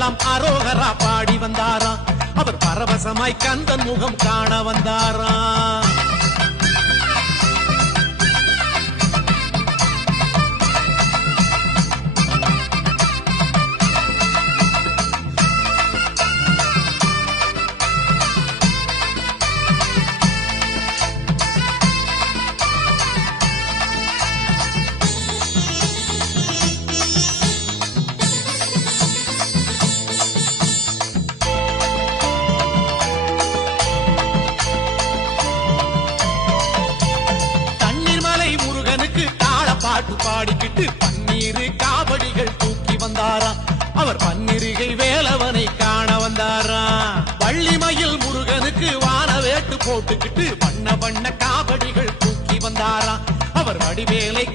ஊரெல்லாம் அரோகரா பாடி வந்தாராம். அவர் பரவசமாய் கந்தன் முகம் காண வந்தாராம். பாட்டு பாடிக்கிட்டு பன்னீரு காவடிகள் தூக்கி வந்தாராம். அவர் பன்னிருகை வேலவனை காண வந்தாராம். வள்ளிமயில் முருகனுக்கு வான வேட்டு போட்டுக்கிட்டு வண்ண வண்ண காவடிகள் தூக்கி வந்தாராம். அவர் வடிவேலை